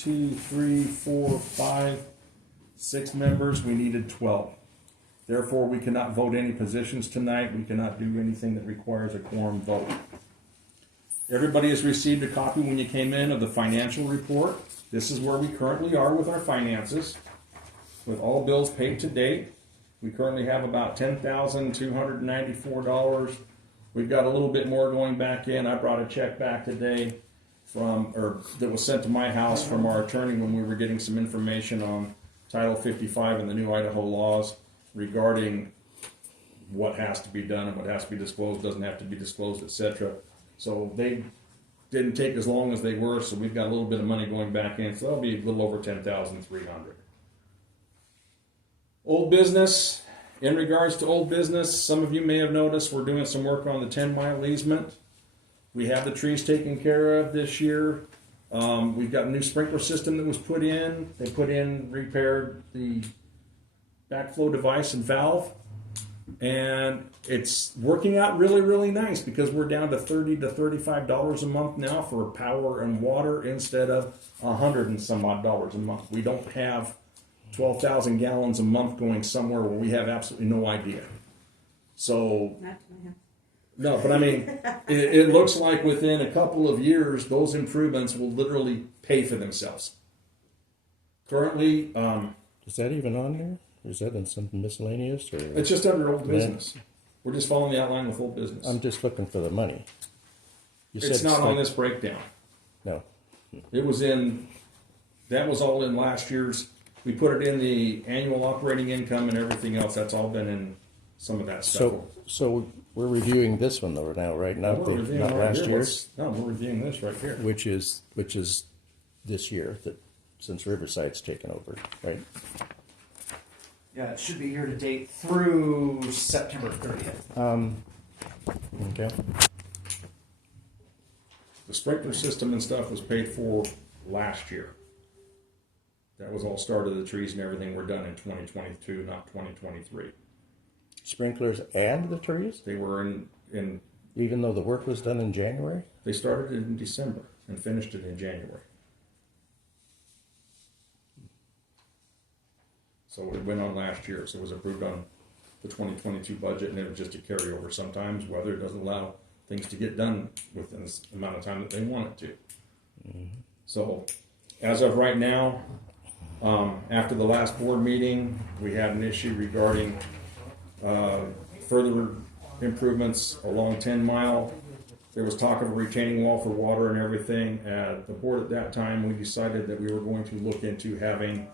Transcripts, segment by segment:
2, 3, 4, 5, 6 members. We needed 12. Therefore, we cannot vote any positions tonight. We cannot do anything that requires a quorum vote. Everybody has received a copy when you came in of the financial report. This is where we currently are with our finances. With all bills paid to date, we currently have about $10,294. We've got a little bit more going back in. I brought a check back today that was sent to my house from our attorney when we were getting some information on Title 55 and the new Idaho laws regarding what has to be done and what has to be disclosed, doesn't have to be disclosed, etc. So they didn't take as long as they were, so we've got a little bit of money going back in, so that'll be a little over $10,300. Old business. In regards to old business, some of you may have noticed we're doing some work on the 10-mile easement. We have the trees taken care of this year. We've got a new sprinkler system that was put in. They repaired the backflow device and valve. And it's working out really, really nice because we're down to $30 to $35 a month now for power and water instead of $100 and some odd dollars a month. We don't have 12,000 gallons a month going somewhere where we have absolutely no idea. So, no, but I mean, it looks like within a couple of years, those improvements will literally pay for themselves. Currently, is that even on there? Or is that in something miscellaneous? Or it's just under old business. We're just following the outline with old business. I'm just looking for the money. It's not on this breakdown. No. It was that was all in last year's. We put it in the annual operating income and everything else. That's all been in some of that stuff. So we're reviewing this one though now, right? Not last year's. No, we're reviewing this right here. Which is this year since Riverside's taken over, right? Yeah, it should be year to date through September 30th. Okay. The sprinkler system and stuff was paid for last year. That was all started, the trees and everything were done in 2022, not 2023. Sprinklers and the trees? They were in even though the work was done in January? They started it in December and finished it in January. So it went on last year, so it was approved on the 2022 budget, and it was just a carryover. Sometimes weather doesn't allow things to get done within the amount of time that they want it to. Mm-hmm. So as of right now, after the last board meeting, we had an issue regarding further improvements along 10 Mile. There was talk of a retaining wall for water and everything. At the board at that time, we decided that we were going to look into having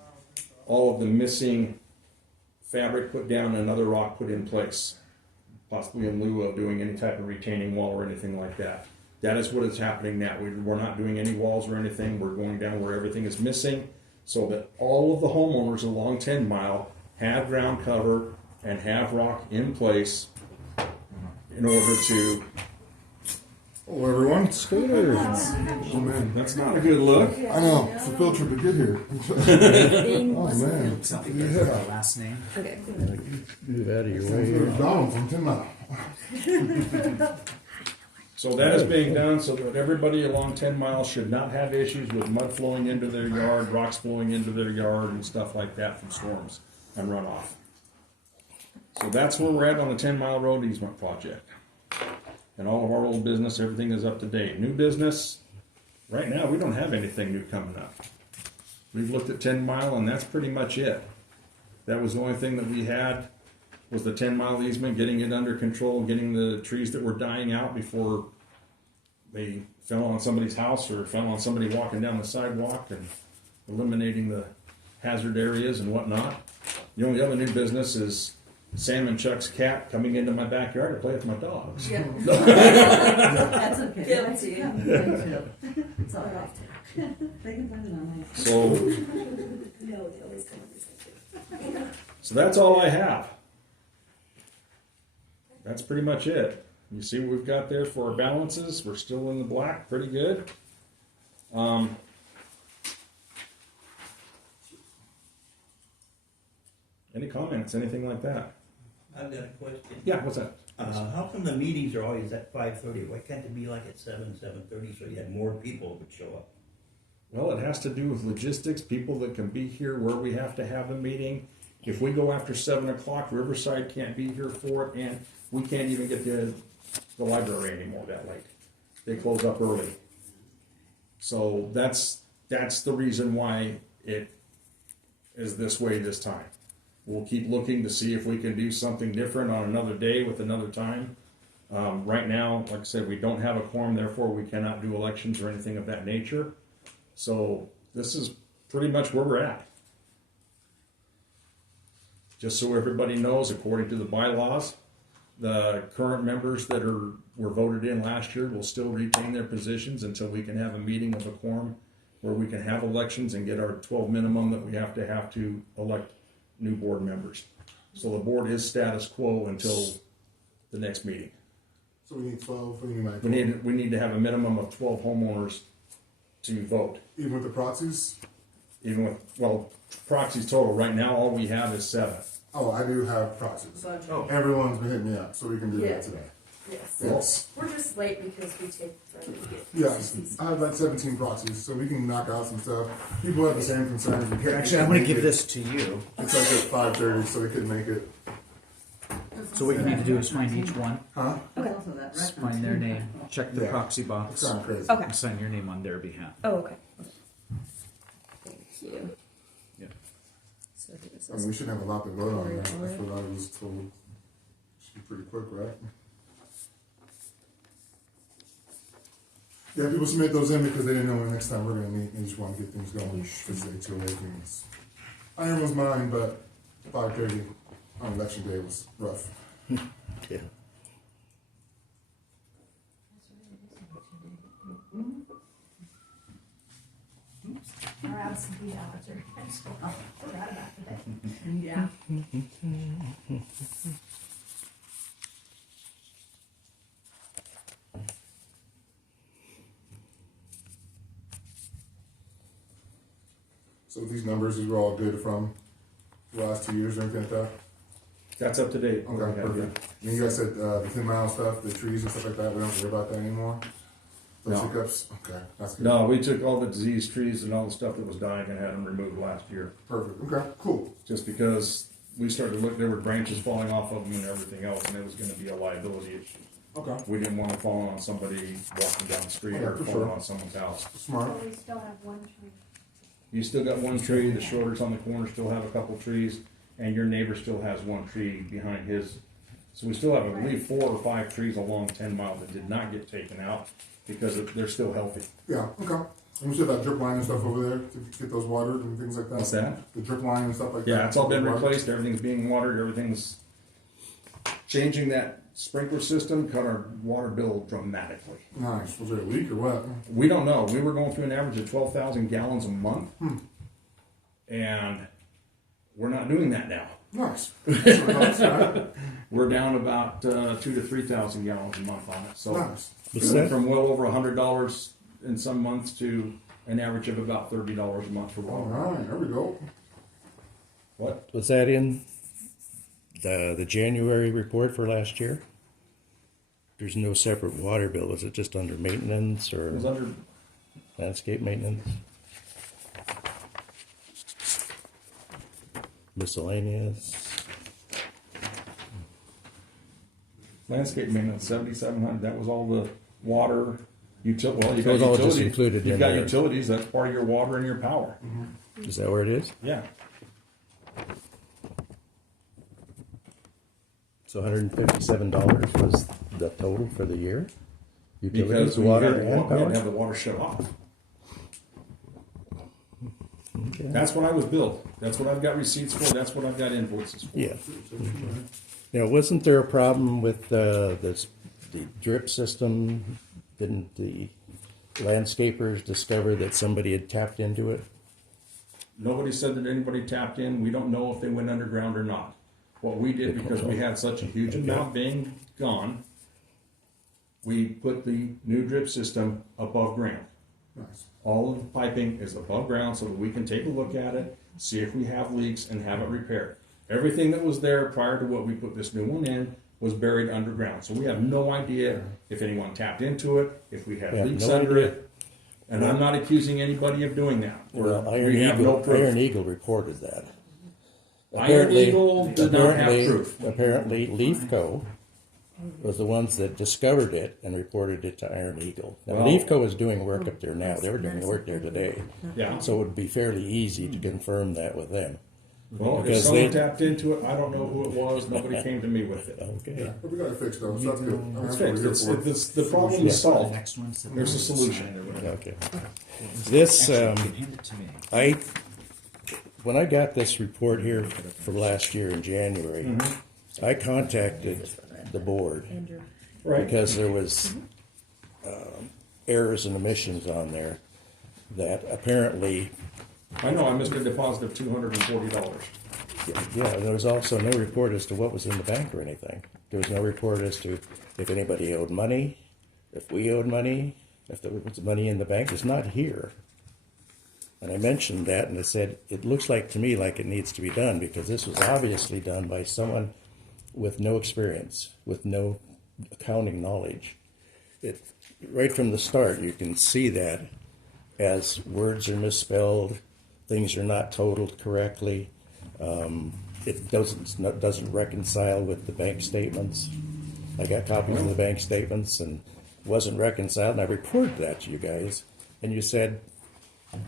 all of the missing fabric put down and another rock put in place, possibly in lieu of doing any type of retaining wall or anything like that. That is what is happening now. We're not doing any walls or anything. We're going down where everything is missing so that all of the homeowners along 10 Mile have ground cover and have rock in place in order to... Hello, everyone. Scooter. Oh, man. That's not a good look. I know. It's a field trip to get here. Oh, man. Something good for our last name. Okay. Move out of your way Sounds here. like Donald from 10 Mile. So that is being done so that everybody along 10 Mile should not have issues with mud flowing into their yard, rocks flowing into their yard, and stuff like that from storms and runoff. So that's where we're at on the 10 Mile Road easement project. And all of our old business, everything is up to date. New business, right now we don't have anything new coming up. We've looked at 10 Mile and that's pretty much it. That was the only thing that we had was the 10 Mile easement, getting it under control, getting the trees that were dying out before they fell on somebody's house or fell on somebody walking down the sidewalk, and eliminating the hazard areas and whatnot. The only other new business is Sam and Chuck's cat coming into my backyard to play with my dogs. Yeah. That's okay. Guilty. It's all right. They can find it online. So, No, they always come up with something. so that's all I have. That's pretty much it. You see what we've got there for our balances. We're still in the black, pretty good. Any comments, anything like that? I've got a question. Yeah, what's that? How come the meetings are always at 5:30? Why can't it be like at 7:30, so you had more people would show up? Well, it has to do with logistics, people that can be here, where we have to have a meeting. If we go after 7 o'clock, Riverside can't be here for it, and we can't even get the library anymore that late. They close up early. So that's the reason why it is this way this time. We'll keep looking to see if we can do something different on another day with another time. Right now, like I said, we don't have a quorum, therefore we cannot do elections or anything of that nature. So this is pretty much where we're at. Just so everybody knows, according to the bylaws, the current members that were voted in last year will still retain their positions until we can have a meeting of a quorum where we can have elections and get our 12 minimum that we have to elect new board members. So the board is status quo until the next meeting. So we need 12, we need We need to have a minimum of 12 homeowners to vote. even with the proxies? Even with, well, proxies total, right now all we have is 7. Oh, I do have proxies. Budget. Everyone's been hitting me up, so we can do Yeah. that today. Yes. Yes. We're just late because we take forever to get. Yes, I have like 17 proxies, so we can knock out some stuff. People have the same concerns. We can't- Actually, I'm going to give this to you. It's like at 5:30, so we couldn't make it. So what you need to do is find each one, Huh? Okay. Also that just reference. find their name, check the Yeah. proxy It's box, kind of crazy. Okay. and sign your name on their behalf. Oh, okay. Thank you. Yeah. So I think this I mean, is we shouldn't have a lot to vote on, right? That's what I was told. Should be pretty quick, right? Yeah, people submit those in because they didn't know when next time we're gonna meet, and just want to get things going. Because the HOA things. Iron was mine, but 5:30 on election day was rough. Yeah. Our absentee ballots are, I forgot about today. Yeah. So these numbers, these were all good from the last 2 years or anything like that? That's up to date. Okay, perfect. And you guys said the 10-mile stuff, the trees and stuff like that, we don't worry about that anymore? Those No. hiccups? Okay, that's good. No, we took all the diseased trees and all the stuff that was dying and had them removed last year. Perfect, okay, cool. Just because we started to look, there were branches falling off of them and everything else, and it was gonna be a liability issue. Okay, We didn't want to fall on somebody walking down the street Yeah, or for falling sure. on someone's house. smart. But we still have one tree. You still got one tree, the shoulders on the corner still have a couple trees, and your neighbor still has one tree behind his. So we still have, I believe, 4 or 5 trees along 10 Mile that did not get taken out because they're still healthy. Yeah, okay. And we still have that drip line and stuff over there to get those watered and things like that? What's that? The drip line and stuff like that? Yeah, it's all been Watered? replaced, everything's being watered, everything's changing that sprinkler system, cut our water bill dramatically. Nice, was there a leak or what? We don't know, we were going through an average of 12,000 gallons a month, and we're not doing that now. Nice. That's what nice, right? We're down about 2,000 to 3,000 gallons a month on it. So Nice. we went from well over $100 in some months to an average of about $30 a month for All water. right, there we go. What? Was that in the January report for last year? There's no separate water bill. Is it just under maintenance It was or under, landscape maintenance? Miscellaneous? landscape maintenance, 7,700. That was all the water. Well, you So got it's all just utilities. included You've in got there. utilities. That's part of your water and your power. Is that where it is? Yeah. So $157 was the total for the year? Because Utilities, we water, had, and we had to power? have the water shut off. Okay. That's what I was billed. That's what I've got receipts for. That's what I've got invoices for. Yeah. Now, wasn't there a problem with the drip system? Didn't the landscapers discover that somebody had tapped into it? Nobody said that anybody tapped in. We don't know if they went underground or not. What we did, because we had such a huge amount being gone, we put the new drip system above ground. Nice. All of the piping is above ground so that we can take a look at it, see if we have leaks, and have it repaired. Everything that was there prior to what we put this new one in was buried underground. So we have no idea if anyone tapped into it, if we had Yeah, leaks no under idea. it. And I'm not accusing anybody of doing that. Well, We have no proof. Iron Eagle reported that. Iron Eagle did not have apparently- proof. Apparently, Leaf Co. was the ones that discovered it and reported it to Iron Eagle. Now, Well- Leaf Co. is doing work up there now. They were doing work there today. Yeah. So it would be fairly easy to confirm that with them. Well, if Because someone they- tapped into it, I don't know who it was. Nobody came to me with it. Okay. But we got it fixed though, so that's good. I mean, It's that's what fixed. we're It's, here for. it's, the problem Yeah. is solved. Next one, so There's a sign solution. it or whatever. Okay. This, Actually, you can hand it to me. when I got this report here for last year in January, I contacted the board Right. because there was errors and omissions on there that apparently, I know I missed a deposit of $240. yeah, there was also no report as to what was in the bank or anything. There was no report as to if anybody owed money, if we owed money, if there was money in the bank. It's not here. And I mentioned that, and I said, it looks like to me like it needs to be done because this was obviously done by someone with no experience, with no accounting knowledge. It, right from the start, you can see that as words are misspelled, things are not totaled correctly. It doesn't reconcile with the bank statements. I got copies of the bank statements and wasn't reconciled, and I reported that to you guys, and you said,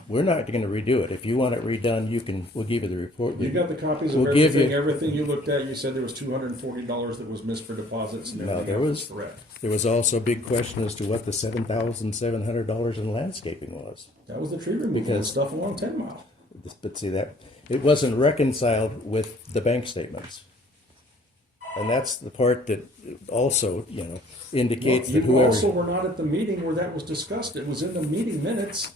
we're not going to redo it. If you want it redone, we'll give you the report. You got the copies of We'll give everything. you- Everything you looked at, you said there was $240 that was missed for deposits and No, everything there else was, correct. there was also a big question as to what the $7,700 in landscaping was. That was the tree removal and Because- stuff along 10 Mile. But see that, it wasn't reconciled with the bank statements. And that's the part that also, indicates You that whoever. also were not at the meeting where that was discussed. It was in the meeting minutes.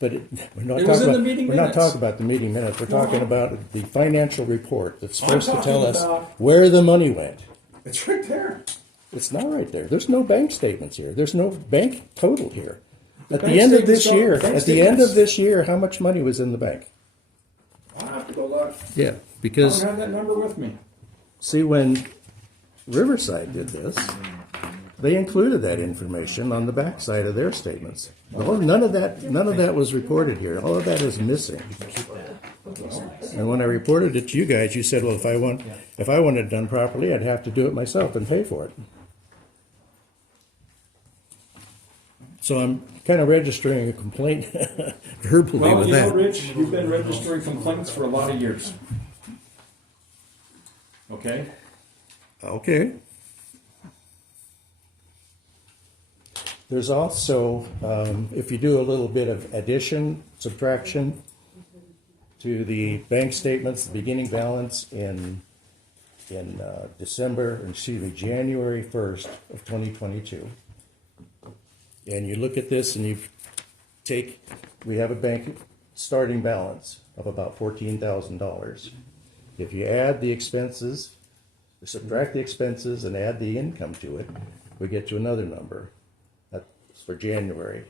But we're not It was talking in the about, meeting we're not minutes. talking about the meeting minutes. We're talking about the financial report that's supposed to tell talking us about- where the money went. It's right there. It's not right there. There's no bank statements here. There's no bank total here. At bank the end of this statements year, are- bank at the end of statements- this year, how much money was in the bank? I'll have to go look. Yeah, I because don't have that number with me. see, when Riverside did this, they included that information on the backside of their statements. Well, none of that was reported here. All of that is missing. And when I reported it to you guys, you said, "Well, if I want it done properly, I'd have to do it myself and pay for it." So I'm kind of registering a complaint verbally Well, with you know, that. Rich, you've been registering complaints for a lot of years. Okay? Okay. There's also, if you do a little bit of addition, subtraction to the bank statements, the beginning balance in January 1st of 2022. And you look at this and we have a bank starting balance of about $14,000. If you add the expenses, subtract the expenses and add the income to it, we get to another number. That's for January.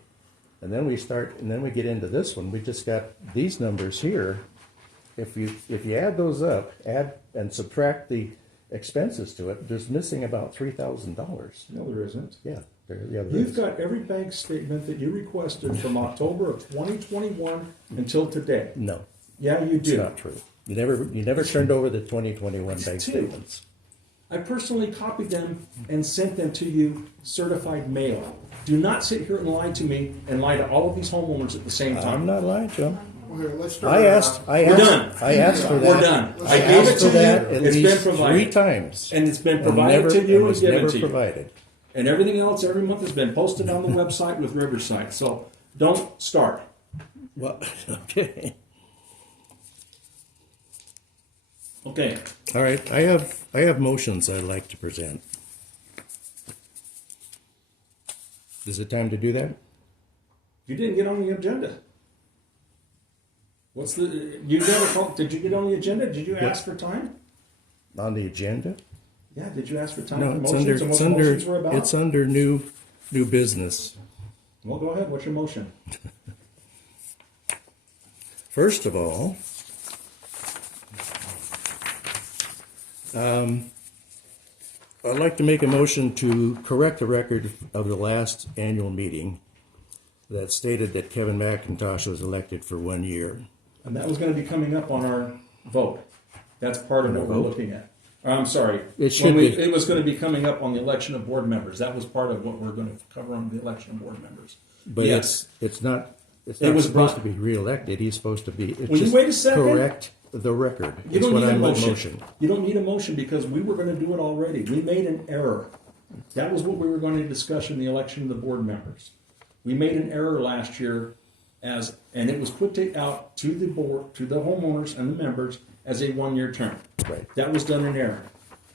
And then we get into this one. We just got these numbers here. If you add those up, add and subtract the expenses to it, there's missing about $3,000. No, there isn't. Yeah, there You've is. got every bank statement that you requested from October of 2021 until today. No, Yeah, you it's do. not true. You never turned over the 2021 bank It's two. statements. I personally copied them and sent them to you certified mail. Do not sit here and lie to me and lie to all of these homeowners at the same I'm time. not lying to them. Well, here, let's start I it asked out. for that. We're done. I I gave it asked for to that you. at It's been least provided. 3 times. And it's been And provided never- to you and was given never to you. provided. And everything else every month has been posted on the website with Riverside. So don't start. Well, okay. Okay. All right. I have motions I'd like to present. Is it time to do that? You didn't get on the agenda. Did you get on the agenda? Did you ask for time? On the agenda? Yeah, did you ask for time No, for it's motions and what the motions were about? it's under new business. Well, go ahead. What's your motion? First of all, I'd like to make a motion to correct the record of the last annual meeting that stated that Kevin McIntosh was elected for 1 year. And that was gonna be coming up on our vote. That's part of what we're looking at. I'm sorry. It should be. It was gonna be coming up on the election of board members. That was part of what we're gonna cover on the election of board members. But Yes. it's not It was supposed brought- to be reelected. He's supposed to be. It's Will you just wait a second? correct the record. You It's don't what need a I'm motion. You don't need a motion because we were gonna do it already. We made an error. That was what we were going to discuss in the election of the board members. We made an error last year and it was put out to the board, to the homeowners and the members as a 1-year term. Right. That was done in error.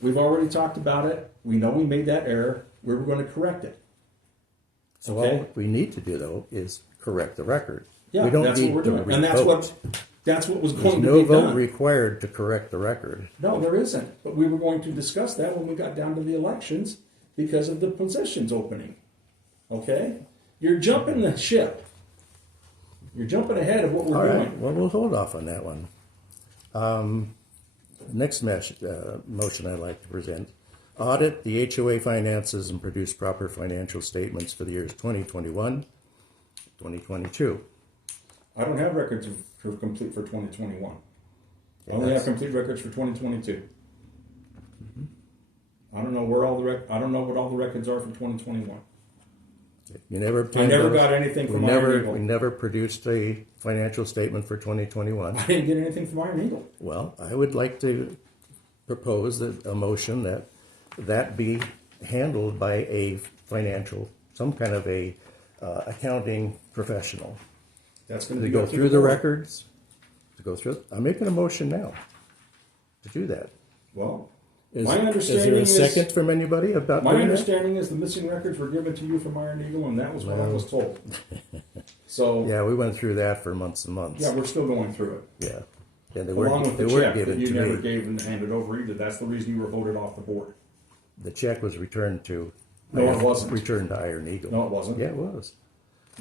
We've already talked about it. We know we made that error. We were going to correct it. So Okay. all we need to do though is correct the record. Yeah, we don't that's need what we're to doing. And that's what was There's going to no be vote done. required to correct the record. No, there isn't. But we were going to discuss that when we got down to the elections because of the positions opening. Okay? You're jumping the ship. You're jumping ahead of what we're All doing. right. Well, we'll hold off on that one. Next motion I'd like to present. Audit the HOA finances and produce proper financial statements for the years 2021, 2022. I don't have records for complete for 2021. I only have complete records for 2022. I don't know where all the I don't know what all the records are for 2021. You never I obtained never those? got anything We from never, Iron Eagle. we never produced a financial statement for 2021. I didn't get anything from Iron Eagle. Well, I would like to propose a motion that be handled by a financial, some kind of a accounting professional. That's going To be go up to through the board. records, I'm making a motion now to do that. Well, Is, my is understanding there a is second from anybody about my doing that? understanding is the missing records were given to you from Iron Eagle, and that was what I was told. So Yeah, we went through that for months and months. yeah, we're still going through it. Yeah. And they Along weren't, with they the weren't check that given you to never me. gave and handed over either. That's the reason you were voted off the board. The check was returned to. No, it wasn't. Returned to Iron Eagle. No, it wasn't. Yeah, it was.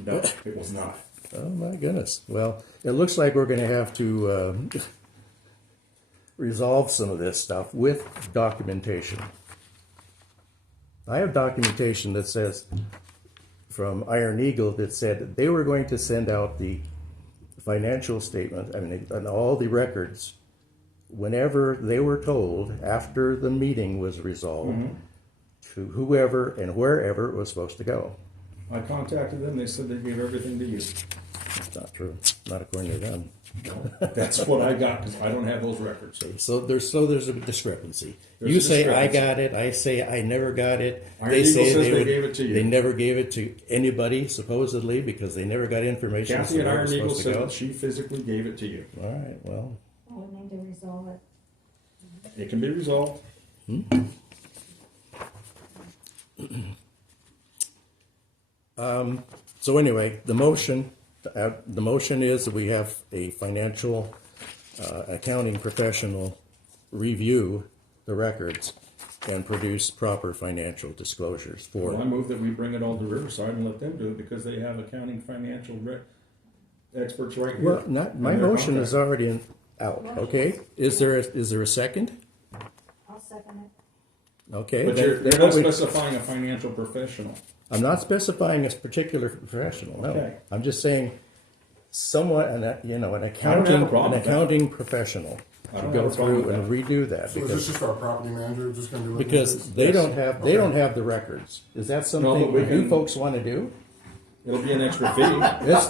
No, it was not. Oh my goodness. Well, it looks like we're going to have to resolve some of this stuff with documentation. I have documentation that says from Iron Eagle that said that they were going to send out the financial statement, and all the records whenever they were told after the meeting was resolved to whoever and wherever it was supposed to go. I contacted them. They said they gave everything to you. It's not true. Not according to them. That's what I got because I don't have those records. So there's a discrepancy. There's You a say I discrepancy. got it. I say I never got it. Iron Eagle says they gave it to you. They never gave it to anybody supposedly because they never got information. Kathy and where it Iron was Eagle supposed to said go. that she physically gave it to you. All right. Well, Oh, we need to resolve it. It can be resolved. so anyway, the motion is that we have a financial accounting professional review the records and produce proper financial disclosures for. Well, I move that we bring it all to Riverside and let them do it because they have accounting financial experts right here. Well, not my And they're motion is competent. already out. Okay, is there a second? I'll second it. Okay, But then- they're not specifying a financial professional. I'm not specifying a particular professional. No, Okay. I'm just saying someone, an have a accounting, problem with that. professional I to don't go have a problem through and with redo that So is this because just our property manager just gonna be looking at because this? they Yes. don't have the records. Is that but something we you can- folks want to do? It'll be an extra fee.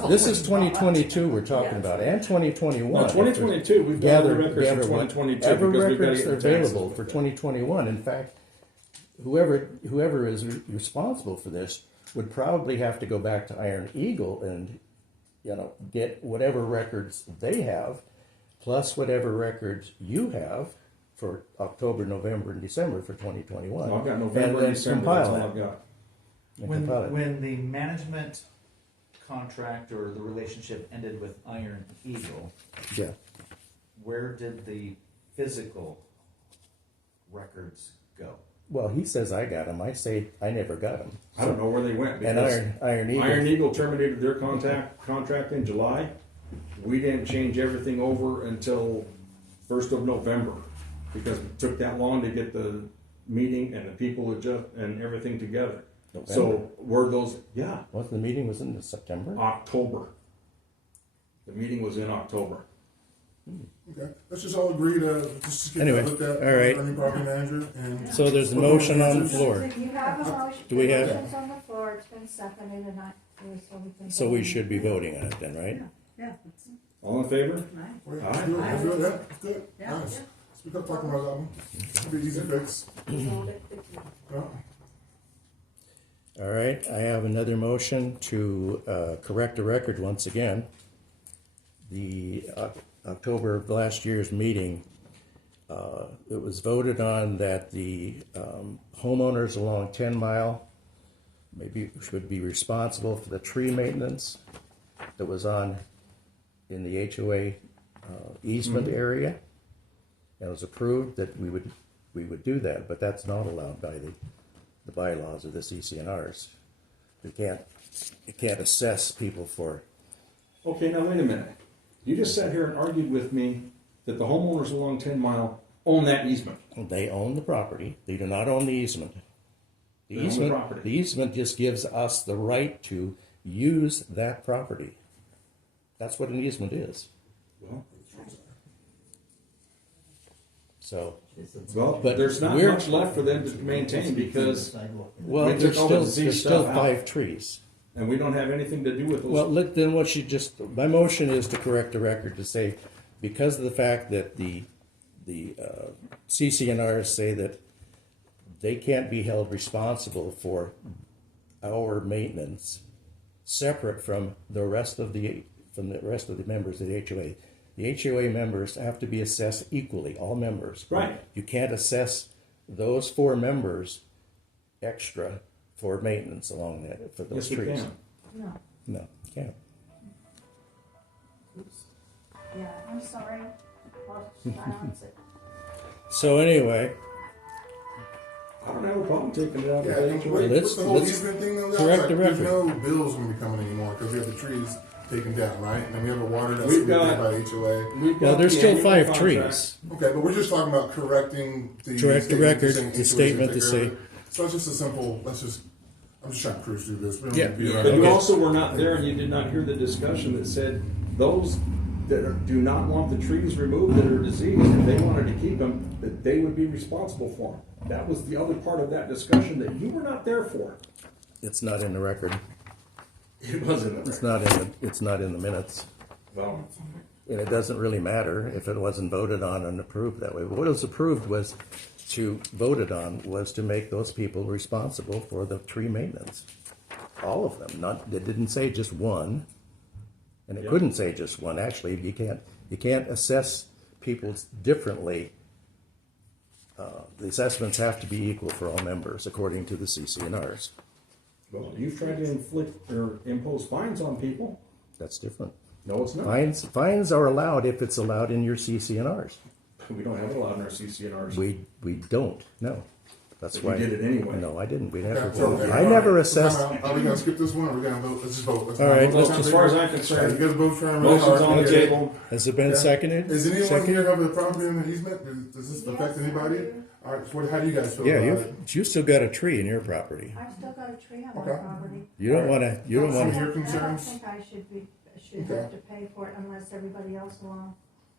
This is 2022 we're talking about and 2021. No, 2022, we've got all the records for gather 2022 whatever because we've got to records get are the taxes available with for that. 2021. In fact, whoever is responsible for this would probably have to go back to Iron Eagle and get whatever records they have, plus whatever records you have for October, November, and December for 2021. Well, I've got November and then December, compile that's all that. I've got. And When, compile it. when the management contract or the relationship ended with Iron Eagle, Yeah. where did the physical records go? Well, he says I got them. I say I never got them. I don't know where they went And because Iron Eagle. Iron Eagle terminated their contract in July. We didn't change everything over until 1st of November because it took that long to get the meeting and the people and everything together. November. So were those, yeah, Wasn't the meeting was in September? October. The meeting was in October. Okay, let's just all agree to just get Anyway, that looked at all right. our new property manager and. So there's a motion on the floor. You have a motion. Do we have- The motion's on the floor, it's been seconded, and so we can. So we should be voting on it then, right? Yeah, that's All in favor? right. Well, let's do it, let's do it, yeah, let's do it, Yeah. nice. Speak up talking about that one, it'll be easy fix. Yeah. All right, I have another motion to correct the record once again. The October of last year's meeting, it was voted on that the homeowners along 10 Mile maybe should be responsible for the tree maintenance that was on in the HOA easement area. And it was approved that we would do that, but that's not allowed by the bylaws of the CCNRs. You can't assess people for. Okay, now wait a minute. You just sat here and argued with me that the homeowners along 10 Mile own that easement. They own the property. They do not own the easement. They own the property. The easement just gives us the right to use that property. That's what an easement is. Well, So, but there's not we're- much left for them to maintain because, well, We took there's all still the disease there's still stuff out. 5 trees. and we don't have anything to do with those. Well, then what you just, my motion is to correct the record to say, because of the fact that the CCNRs say that they can't be held responsible for our maintenance separate from the rest of the members of the HOA. The HOA members have to be assessed equally, all members. Right. You can't assess those 4 members extra for maintenance along that, for those Yes, we trees. can. No, No, you can't. yeah, I'm sorry. I'll silence it. So anyway, I don't have a problem taking it out of Yeah, the and HOA. with Let's- the whole let's easement thing though, correct the there's record. no bills gonna be coming anymore, cause we have the trees taken down, right? And then we have a water that's We've being paid got- by HOA. We've well, got there's the still annual 5 contract. trees. Okay, but we're just talking about correcting the. Correct the statement, record, saying the HOA statement should to take care of say- it. So it's just a simple, I'm just trying to cruise through this. We don't Yeah, need to be yeah. around But you it. also were not there and you did not hear the discussion that said those that do not want the trees removed that are diseased, if they wanted to keep them, that they would be responsible for them. That was the other part of that discussion that you were not there for. It's not in the record. It wasn't. It's not in the minutes. Well, And it doesn't really matter if it wasn't voted on and approved that way. What was approved was voted on was to make those people responsible for the tree maintenance. All of them. It didn't say just one. And it Yeah. couldn't say just one. Actually, you can't assess people differently. The assessments have to be equal for all members according to the CCNRs. well, you've tried to inflict or impose fines on people. That's different. No, it's not. Fines are allowed if it's allowed in your CCNRs. We don't have it allowed in our CCNRs. We don't. No. That's But you why. did it anyway. No, I didn't. We Yeah, never. so, okay, I all never right. assessed. So now, are we gonna skip this one or are we gonna vote? Let's just vote. Let's All not right, vote. let's- As far as I'm Yeah, you concerned, guys both trying really motion's hard. on the Okay. table. Has it been Yeah. seconded? Does anyone Second? here have a property in the easement? Does this affect Yes, I anybody? do. All right, so how do you guys feel Yeah, about it? you still got a tree in your property. I've still got a tree on my Okay. property. You don't want to. You don't Some want of to. your I don't concerns? think I should Okay. have to pay for it unless everybody else along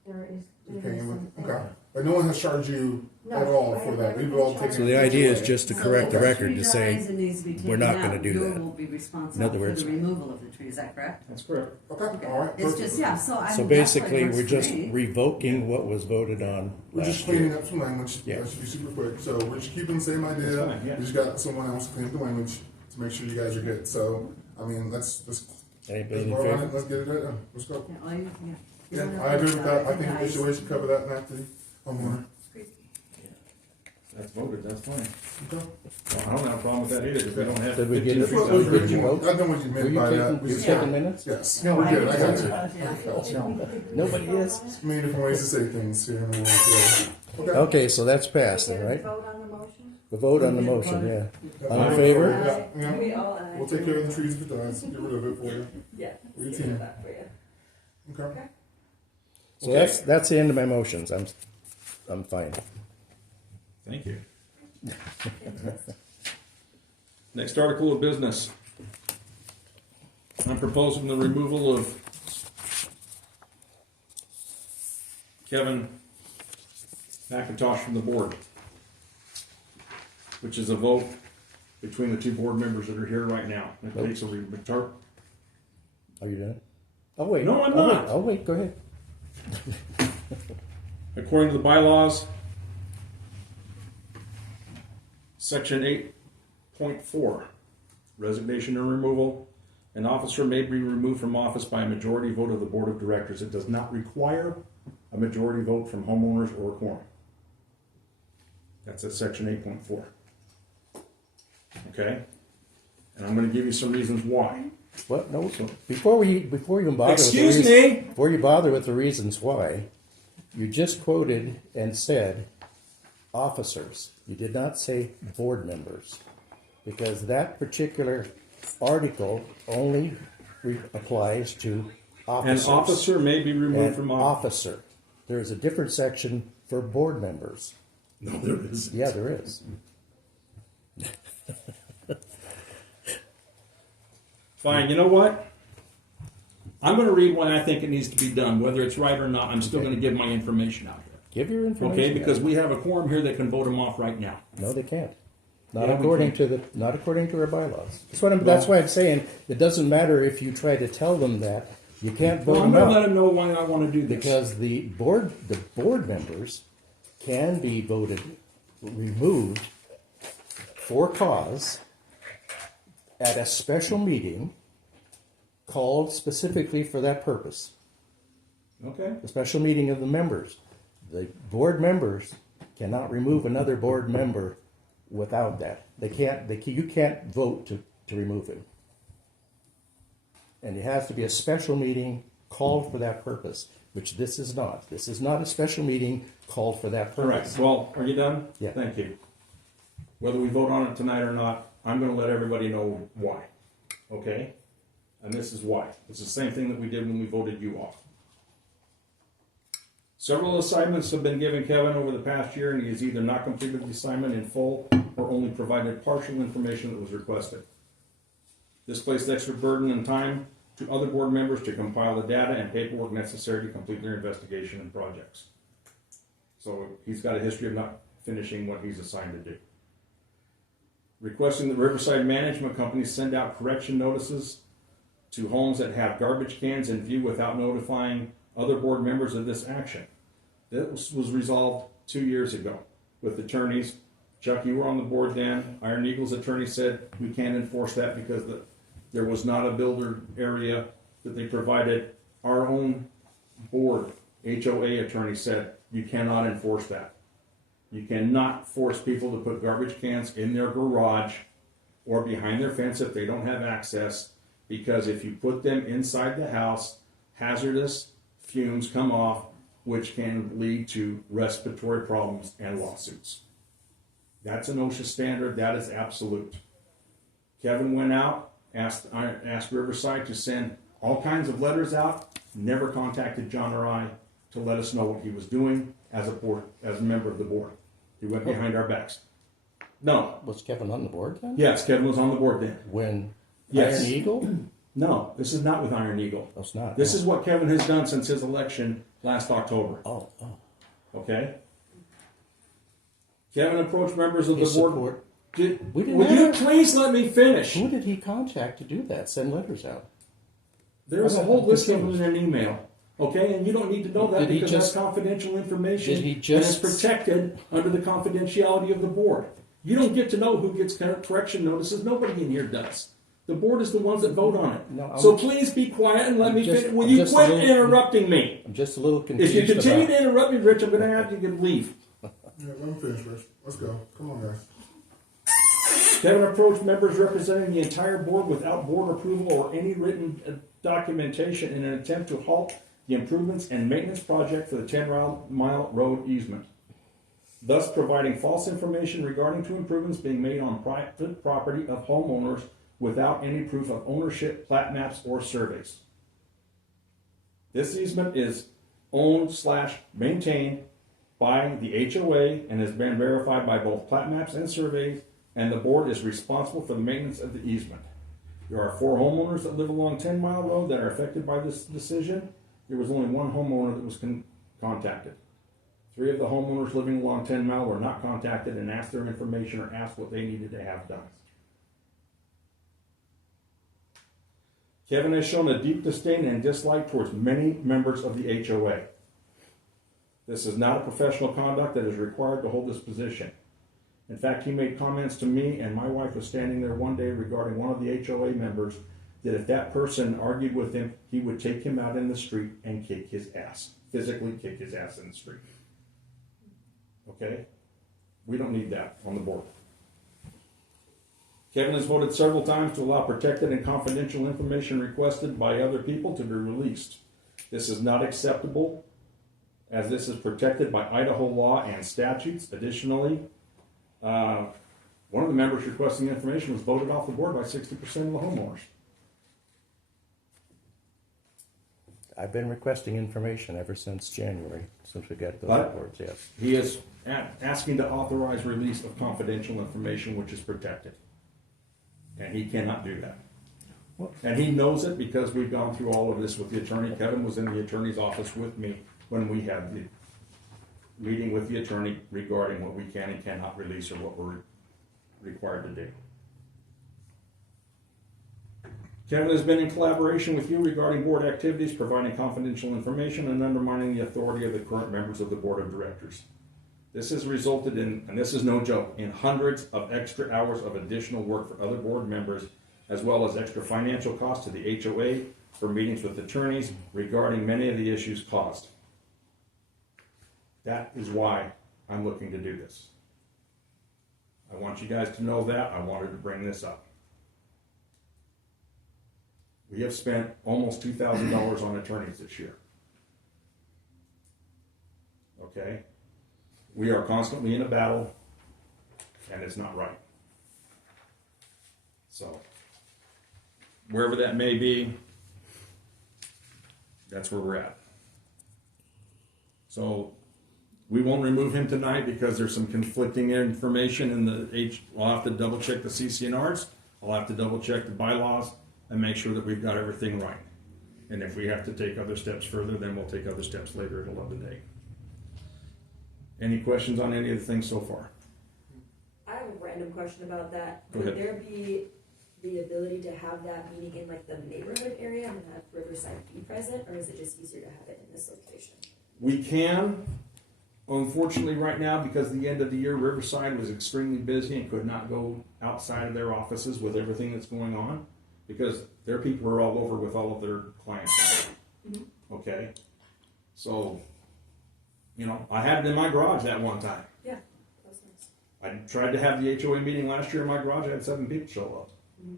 there is doing Okay, the same thing. okay. But no one has charged you No, at all I for have that. never We've been all charged. taken. So the idea is just to So correct the if a record tree to dies say and needs to be we're taken not out, gonna do you that. will be responsible In other for words- the removal of the tree. Is that correct? That's correct. Okay, all right. It's perfect. just, yeah, so I. So that's what basically, works we're for just me. revoking what was voted on We're just last cleaning year. up some language. Yeah. That should be super quick. So we're just keeping the same idea. That's fine, yeah. We just got someone else to clean up the language to make sure you guys are good. So, I mean, let's Anybody let's in vote on favor? it. Let's get it done. Let's go. Yeah, all you- yeah. You Yeah, don't I have to agree with that. I worry think about the it. HOA should cover that and not the homeowner. That's voted, that's fine. Okay. Well, I don't have a problem with that either, because we don't have Did we 15 get it? trees What out was there Did you anymore. vote? I know what you Were meant you by that. taking? We You just- taking minutes? Yes. No, We're I good. I got you. Yeah. Nobody is. Many different ways to say things here in the world. Yeah. Okay. Okay, so that's passed then, right? Vote on the motion? The vote on the motion, yeah. All in favor? Yeah, yeah. all, We'll take care of the trees if it dies. Get rid of it for you. yeah. For your team. For you. Okay. So that's the end of my motions. I'm fine. Thank you. Next article of business. I'm proposing the removal of Kevin McIntosh from the board, which is a vote between the two board members that are here right now. It takes a Are you done? Oh, wait. No, I'm Oh, wait. not. Oh, wait, go ahead. According to the bylaws, section 8.4, resignation and removal. An officer may be removed from office by a majority vote of the board of directors. It does not require a majority vote from homeowners or a quorum. That's at section 8.4. Okay? And I'm going to give you some reasons why. What? No. Before you even bother Excuse with the me? before you bother with the reasons why, you just quoted and said officers. You did not say board members, because that particular article only applies to An officers. officer may be removed And from office. officer. There is a different section for board members. No, there isn't. Yeah, there is. Fine, you know what? I'm going to read why I think it needs to be done. Whether it's right or not, I'm still Okay. going to give my information out here. Give your information. Okay, because out. we have a quorum here that can vote him off right now. No, they can't. Not Yeah, we according can. to our bylaws. That's why I'm saying it doesn't matter if you try to tell them that you can't vote Well, I'm them going to let out, him know why I want to do this. because the board members can be voted removed for cause at a special meeting called specifically for that purpose. Okay. A special meeting of the members. The board members cannot remove another board member without that. You can't vote to remove him. And it has to be a special meeting called for that purpose, which this is not. This is not a special meeting called for that Correct. purpose. Well, are you done? Yeah. Thank you. Whether we vote on it tonight or not, I'm going to let everybody know why. Okay? And this is why. It's the same thing that we did when we voted you off. Several assignments have been given Kevin over the past year, and he has either not completed the assignment in full or only provided partial information that was requested. This placed extra burden and time to other board members to compile the data and paperwork necessary to complete their investigation and projects. So he's got a history of not finishing what he's assigned to do. Requesting that Riverside Management Company send out correction notices to homes that have garbage cans in view without notifying other board members of this action. This was resolved 2 years ago with attorneys. Chuck, you were on the board then. Iron Eagle's attorney said we can't enforce that because there was not a builder area that they provided. Our own board, HOA attorney, said you cannot enforce that. You cannot force people to put garbage cans in their garage or behind their fence if they don't have access, because if you put them inside the house, hazardous fumes come off, which can lead to respiratory problems and lawsuits. That's an OSHA standard. That is absolute. Kevin went out, asked Riverside to send all kinds of letters out, never contacted John or I to let us know what he was doing as a member of the board. He went behind our backs. No. Was Kevin on the board then? Yes, Kevin was on the board then. When Yes. Iron Eagle? No, this is not with Iron Eagle. Oh, it's not. This is what Kevin has done since his election last October. Oh. Okay? Kevin approached members of the His board. support. Would We didn't you have- please let me finish? Who did he contact to do that? Send letters out? There's a I'm whole list of them confused. in an email. Okay, and you don't need to know that Did he because just- that's confidential information. did he and just- it's protected under the confidentiality of the board. You don't get to know who gets correction notices. Nobody in here does. The board is the ones that vote on it. No, I'm- So please be quiet and let I'm me just- finish. Will I'm you just a quit little- interrupting me? I'm just a little If confused. you continue about- to interrupt me, Rich, I'm going to have to leave. Yeah, let me finish, Rich. Let's go. Come on, guys. Kevin approached members representing the entire board without board approval or any written documentation in an attempt to halt the improvements and maintenance project for the 10-mile road easement, thus providing false information regarding to improvements being made on private property of homeowners without any proof of ownership, plat maps, or surveys. This easement is owned/maintained by the HOA and has been verified by both plat maps and surveys and the board is responsible for the maintenance of the easement. There are 4 homeowners that live along 10 Mile Road that are affected by this decision. There was only 1 homeowner that was contacted. 3 of the homeowners living along 10 Mile were not contacted and asked their information or asked what they needed to have done. Kevin has shown a deep disdain and dislike towards many members of the HOA. This is not a professional conduct that is required to hold this position. In fact, he made comments to me, and my wife was standing there one day regarding one of the HOA members, that if that person argued with him, he would take him out in the street and kick his ass. Physically kick his ass in the street. Okay? We don't need that on the board. Kevin has voted several times to allow protected and confidential information requested by other people to be released. This is not acceptable, as this is protected by Idaho law and statutes. Additionally, one of the members requesting information was voted off the board by 60% of the homeowners. I've been requesting information ever since January, since we got those What? reports, yes. He is asking to authorize release of confidential information which is protected. And he cannot do that. And he knows it because we've gone through all of this with the attorney. Kevin was in the attorney's office with me when we had the meeting with the attorney regarding what we can and cannot release or what we're required to do. Kevin has been in collaboration with you regarding board activities, providing confidential information, and undermining the authority of the current members of the board of directors. This has resulted in, and this is no joke, in hundreds of extra hours of additional work for other board members, as well as extra financial costs to the HOA for meetings with attorneys regarding many of the issues caused. That is why I'm looking to do this. I want you guys to know that. I wanted to bring this up. We have spent almost $2,000 on attorneys this year. Okay? We are constantly in a battle, and it's not right. So, wherever that may be, that's where we're at. So, we won't remove him tonight because there's some conflicting information in the I'll have to double check the CCNRs. I'll have to double check the bylaws and make sure that we've got everything right. And if we have to take other steps further, then we'll take other steps later at 11 day. Any questions on any of the things so far? I have a random question about that. Go Would ahead. there be the ability to have that meeting in like the neighborhood area and have Riverside be present, or is it just easier to have it in this location? We can. Unfortunately, right now, because of the end of the year, Riverside was extremely busy and could not go outside of their offices with everything that's going on, because their people are all over with all of their clients. Mm-hmm. Okay? So, you know, I had it in my garage that one time. Yeah, that was nice. I tried to have the HOA meeting last year in my garage. I had 7 people show up. Mm-hmm.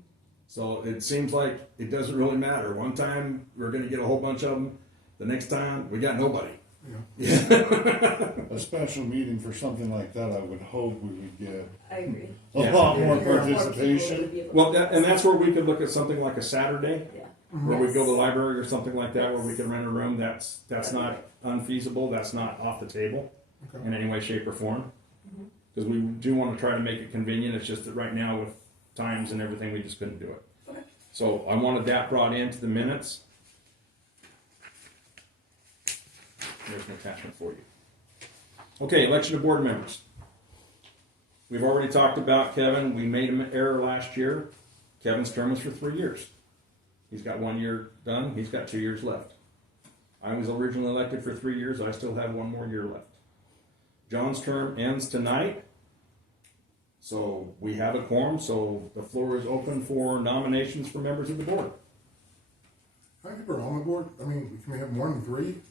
So it seems like it doesn't really matter. One time we're going to get a whole bunch of them. The next time we got nobody. A special meeting for something like that, I would hope we would get I agree. a Yeah. lot more More people participation. would be able to Well, and that's where we could look at something like a Saturday, Yeah. where we go to the library or something like that, where we can rent a room. That's not unfeasible. That's not off the table in any way, shape, or form. Because we do want to try to make it convenient. It's just that right now with times and everything, we just couldn't do it. Okay. So I wanted that brought into the minutes. There's an attachment for you. Okay, election of board members. We've already talked about Kevin. We made an error last year. Kevin's term was for 3 years. He's got 1 year done. He's got 2 years left. I was originally elected for 3 years. I still have 1 more year left. John's term ends tonight. So we have a quorum. So the floor is open for nominations for members of the board. How many people are on the board? I mean, can we have more than 3?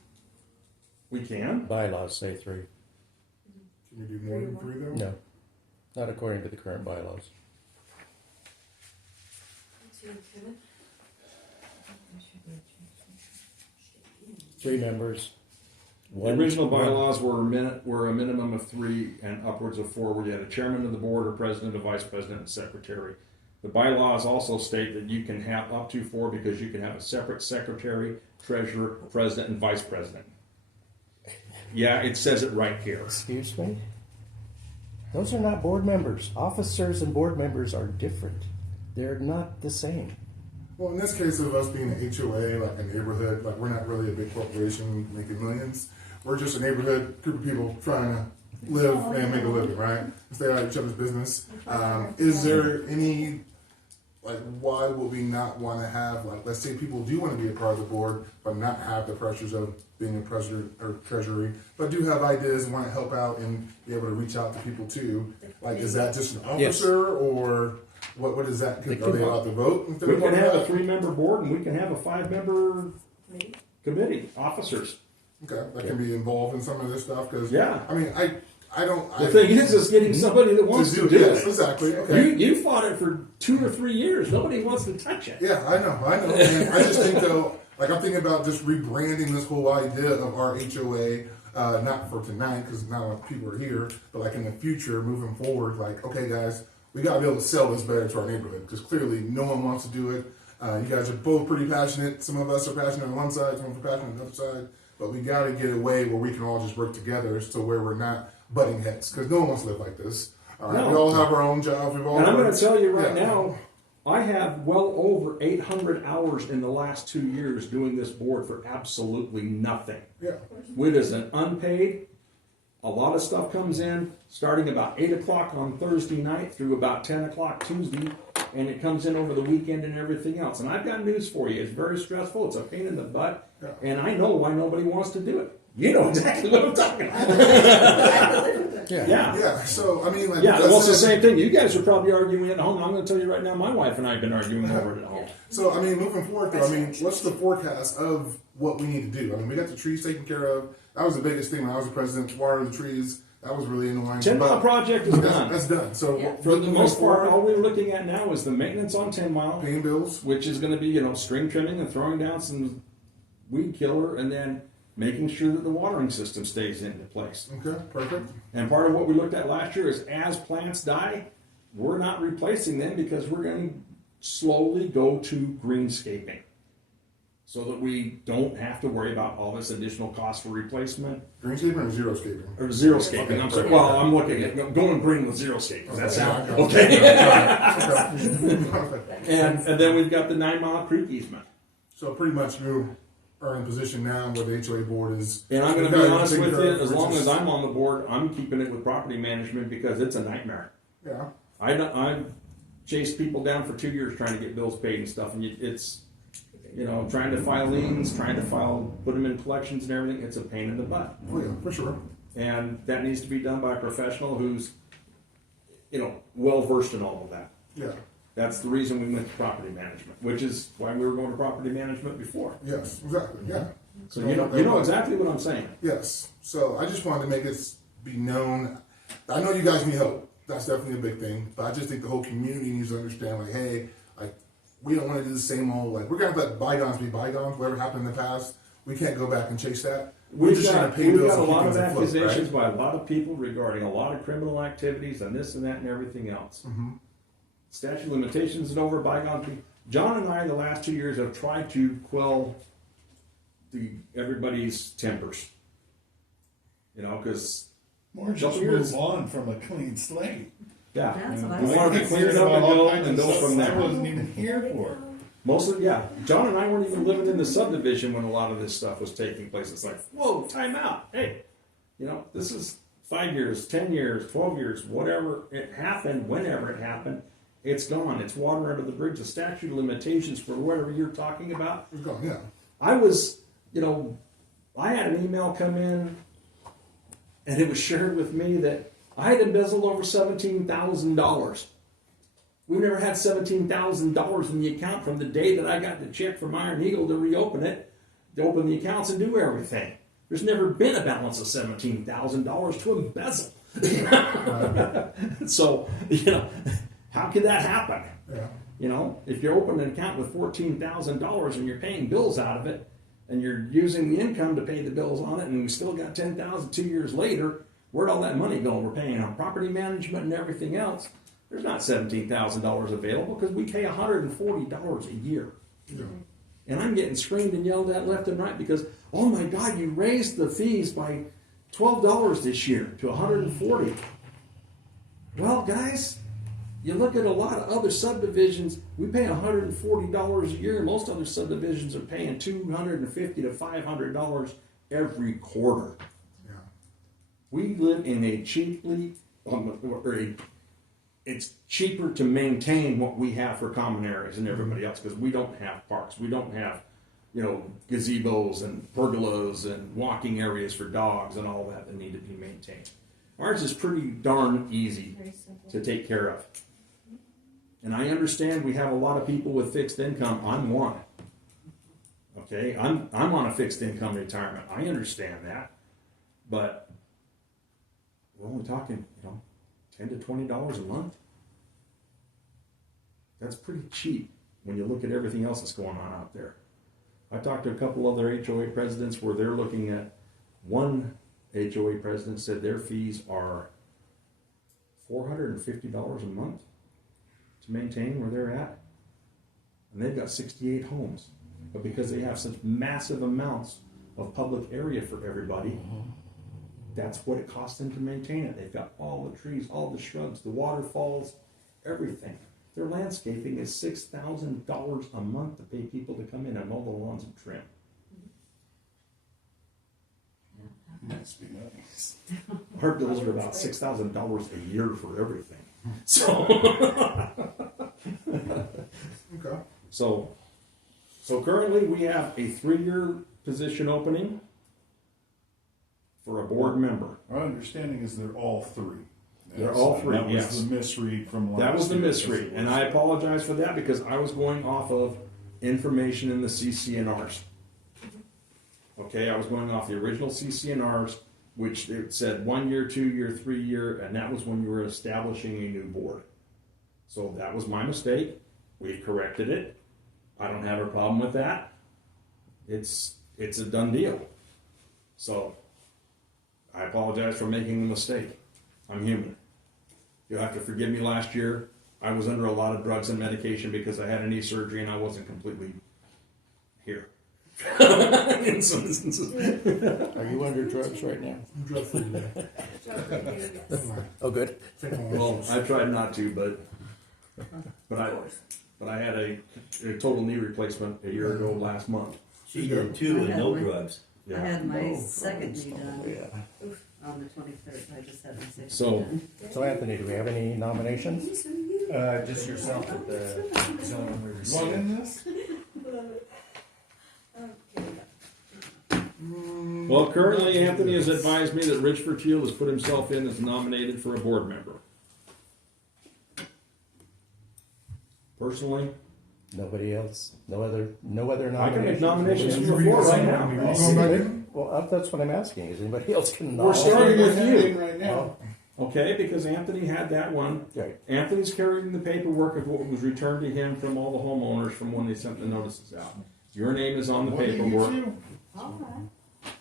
We can. Bylaws say 3. Can we do more than 3 though? No, not according to the current bylaws. Kevin? 3 members. The original bylaws were a minimum of 3 and upwards of 4, where you had a chairman of the board, or president, a vice president, and secretary. The bylaws also state that you can have up to 4 because you can have a separate secretary, treasurer, president, and vice president. Yeah, it says it right here. Excuse me? Those are not board members. Officers and board members are different. They're not the same. Well, in this case of us being an HOA, like a neighborhood, like we're not really a big corporation making millions. We're just a neighborhood group of people trying to live and make a living, right? And stay out of each other's business. Is there any, like, why would we not want to have, like, let's say people do want to be a part of the board, but not have the pressures of being a president or treasury, but do have ideas and want to help out and be able to reach out to people too? Like, is that just an officer or what is that? Are they allowed to vote? We can have a 3-member board and we can have a 5-member committee, officers. Okay, that can be involved in some of this stuff because I mean, I don't. The thing is getting somebody that wants to do yes, it. exactly. Okay. You fought it for 2 or 3 years. Nobody wants to touch it. Yeah, I know. And I just think though, like I'm thinking about just rebranding this whole idea of our HOA, not for tonight because not a lot of people are here, but like in the future, moving forward, like okay, guys, we got to be able to sell this better to our neighborhood because clearly no one wants to do it. You guys are both pretty passionate. Some of us are passionate on one side, some of us are passionate on the other side. But we got to get a way where we can all just work together to where we're not butting heads because no one wants to live like this. All right, we all have our own jobs. We've all. And I'm going to tell you right now, I have well over 800 hours in the last 2 years doing this board for absolutely nothing. Yeah. It is an unpaid. A lot of stuff comes in starting about 8 o'clock on Thursday night through about 10 o'clock Tuesday, and it comes in over the weekend and everything else. And I've got news for you. It's very stressful. It's a pain in the butt. Yeah. And I know why nobody wants to do it. You know exactly what I'm talking about. Yeah. So I mean, like, well, it's the same thing. You guys are probably arguing at home. I'm going to tell you right now, my wife and I have been arguing over it at home. So I mean, moving forward, though, I mean, what's the forecast of what we need to do? I mean, we got the trees taken care of. That was the biggest thing when I was the president. Water the trees. That was really annoying. 10 Mile project is done. That's done. So for the most part, all we're looking at now is the maintenance on 10 Mile, paying bills, which is going to be string trimming and throwing down some weed killer, and then making sure that the watering system stays into place. Okay, perfect. And part of what we looked at last year is as plants die, we're not replacing them because we're going to slowly go to greenscaping so that we don't have to worry about all this additional cost for replacement. Greenscaping or zero-scaping? Or zero-scaping, Okay, I'm sorry. perfect. Well, I'm looking at going green with zero-scaping. Does that sound Okay. And then we've got the 9 Mile Creek easement. So pretty much you are in a position now where the HOA board is. And I'm going to be honest with you, as long as I'm on the board, I'm keeping it with property management because it's a nightmare. Yeah. I've chased people down for 2 years trying to get bills paid and stuff, and it's, trying to file liens, trying to put them in collections and everything. It's a pain in the butt. Oh yeah, for sure. And that needs to be done by a professional who's, well versed in all of that. Yeah. That's the reason we went to property management, which is why we were going to property management before. Yes, exactly. Yeah. So you know exactly what I'm saying. Yes. So I just wanted to make it be known. I know you guys need help. That's definitely a big thing. But I just think the whole community needs to understand, like, hey, like, we don't want to do the same old, like, we're going to let bygones be bygones. Whatever happened in the past, we can't go back and chase that. We're just trying to pay We've bills got a and keep lot things of afloat, accusations right? by a lot of people regarding a lot of criminal activities and this and that and everything else. Mm-hmm. Statute of limitations is over, bygone. John and I, in the last 2 years, have tried to quell everybody's tempers. Because Or just move on from a clean slate. yeah, That's what I we said. wanted to clean it up and go from I there. wasn't even here for it. Mostly, yeah. John and I weren't even living in the subdivision when a lot of this stuff was taking place. It's like, whoa, time out. Hey, this is 5 years, 10 years, 12 years, whatever it happened, whenever it happened, it's gone. It's water under the bridge. The statute of limitations for whatever you're talking about. It's gone, yeah. I was, I had an email come in and it was shared with me that I had embezzled over $17,000. We've never had $17,000 in the account from the day that I got the check from Iron Eagle to reopen it, to open the accounts and do everything. There's never been a balance of $17,000 to embezzle. So, how could that happen? Yeah. If you open an account with $14,000 and you're paying bills out of it, and you're using the income to pay the bills on it, and we still got $10,000 2 years later, where'd all that money go? We're paying on property management and everything else. There's not $17,000 available because we pay $140 a year. Yeah. And I'm getting screamed and yelled at left and right because, oh my God, you raised the fees by $12 this year to $140. Well, guys, you look at a lot of other subdivisions, we pay $140 a year. Most other subdivisions are paying $250 to $500 every quarter. Yeah. We live in it's cheaper to maintain what we have for common areas than everybody else because we don't have parks. We don't have, gazebos and pergolas and walking areas for dogs and all that need to be maintained. Ours is pretty darn easy Very simple. to take care of. And I understand we have a lot of people with fixed income. I'm one. Okay, I'm on a fixed income retirement. I understand that, but we're only talking, $10 to $20 a month. That's pretty cheap when you look at everything else that's going on out there. I talked to a couple other HOA presidents where they're looking at, one HOA president said their fees are $450 a month to maintain where they're at. And they've got 68 homes. But because they have such massive amounts of public area for everybody, that's what it costs them to maintain it. They've got all the trees, all the shrubs, the waterfalls, everything. Their landscaping is $6,000 a month to pay people to come in and mow the lawns and trim. Must be nice. Our bills are about $6,000 a year for everything. So, Okay. so currently we have a 3-year position opening for a board member. Our understanding is they're all three. They're all three, That was yes. the misread from last That was the year. misread, and I apologize for that because I was going off of information in the CCNRs. Okay, I was going off the original CCNRs, which it said 1 year, 2 year, 3 year, and that was when you were establishing a new board. So that was my mistake. We've corrected it. I don't have a problem with that. It's a done deal. So I apologize for making the mistake. I'm human. You'll have to forgive me. Last year, I was under a lot of drugs and medication because I had a knee surgery and I wasn't completely here. In some instances. Are you under drugs right now? I'm drug free today. Oh, good. Well, I tried not to, but I had a total knee replacement a year ago last month. She did too, and no drugs. I had my No second knee drugs. done Yeah. on the 23rd. I just had my second So- knee done. So Anthony, do we have any nominations? Just yourself with the zone we You want received. in this? Well, currently Anthony has advised me that Rich Fertiel has put himself in as nominated for a board member. Personally, Nobody else? No other nominations? I can make nominations from the You floor read right some- now. you read some back in? Well, that's what I'm asking. Is anybody else can We're starting with you. Right now. Okay, because Anthony had that one. Right. Anthony's carrying the paperwork of what was returned to him from all the homeowners from when they sent the notices out. Your name is on the What do you paperwork. do? All right.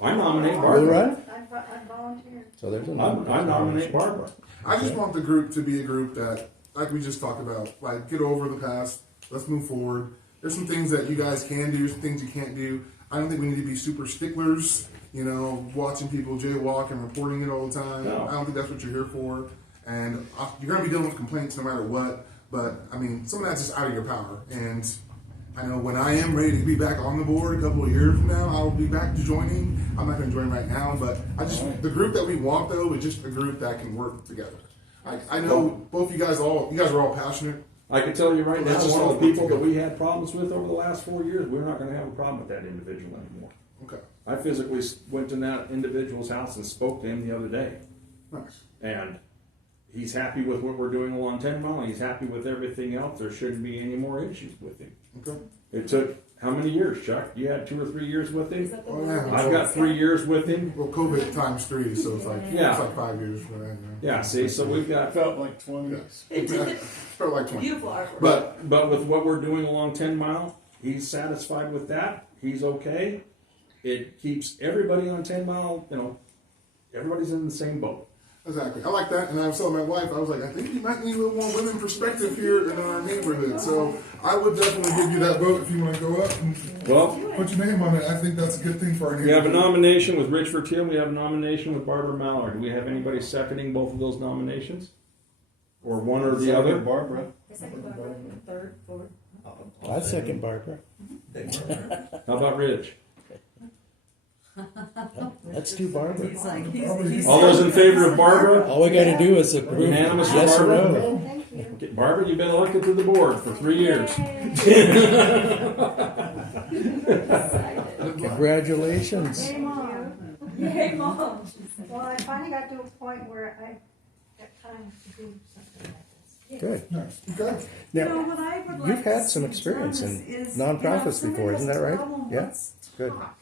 I nominate Will Barbara. run? I volunteer. So there's a I nominate Barbara. I just want the group to be a group that, like we just talked about, like get over the past. Let's move forward. There's some things that you guys can do, some things you can't do. I don't think we need to be super sticklers, watching people jaywalk and reporting it all the time. No. I don't think that's what you're here for. And you're going to be dealing with complaints no matter what. But, I mean, some of that's just out of your power. And I know when I am ready to be back on the board a couple of years from now, I'll be back to joining. I'm not going to join right now, but the group that we want, though, is just a group that can work together. I know both you guys are all passionate. I can tell you right now, Let's just one of all the work people that together. we had problems with over the last 4 years, we're not going to have a problem with that individual anymore. Okay, I physically went to that individual's house and spoke to him the other day. nice. And he's happy with what we're doing along 10 Mile. He's happy with everything else. There shouldn't be any more issues with him. Okay. It took how many years, Chuck? You had 2 or 3 years with Is him? that the Oh, one? yeah. I've got 3 years with him. Well, COVID times 3, so it's like Yeah. it's like 5 years for that. Yeah, see, so we've It got, felt like 20. Yeah. Felt like 20. Beautiful artwork. but with what we're doing along 10 Mile, he's satisfied with that. He's okay. It keeps everybody on 10 Mile, everybody's in the same boat. Exactly. I like that, and I was telling my wife, I was like, I think you might need a little more women perspective here in our neighborhood. So I would definitely give you that vote if you want to go up and Well, put your name on it. I think that's a good thing for our we have a neighborhood. nomination with Rich Vertil, we have a nomination with Barbara Mallard. Do we have anybody seconding both of those nominations? Or one or the other? Barbara. The second Barbara, third, fourth. I'd second Barbara. How about Rich? Let's do Barbara. He's like, he's. All those in favor of Barbara? All we gotta do is approve Unanimous for yes or Barbara? no. Thank you. Okay, Barbara, you've been elected to the board for 3 years. Congratulations. Yay, Mom. Yay, Mom. Well, I finally got to a point where I got time to do something like this. Good. Nice. Okay. Now, what I would like you've had to some see, experience Thomas, in is, nonprofits somebody before, has isn't that a right? problem, Yeah. let's Good. talk.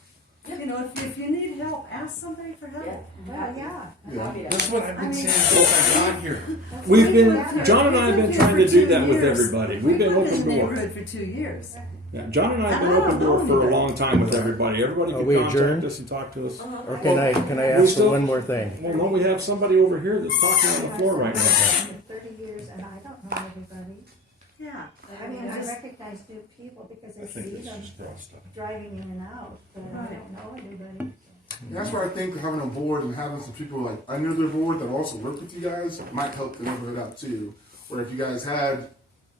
You know, if you need help, ask somebody for help. Yeah. I'm happy to. That's what I've been saying since I got here. We've been, John and I have been trying to do that with everybody. We've been in open the door. neighborhood for 2 years. Yeah, John and I have been open door for a long time with everybody. Everybody Are we can contact adjourned? us and talk to us. Or can I we ask for still- one more thing? Well, no, we have somebody over here that's talking on the floor right now. For 30 years, and I don't know everybody. Yeah. I mean, I recognize new people because I see them driving in and out, but I don't know everybody. And that's where I think having a board and having some people like under their board that also work with you guys might help the neighborhood out too. Where if you guys had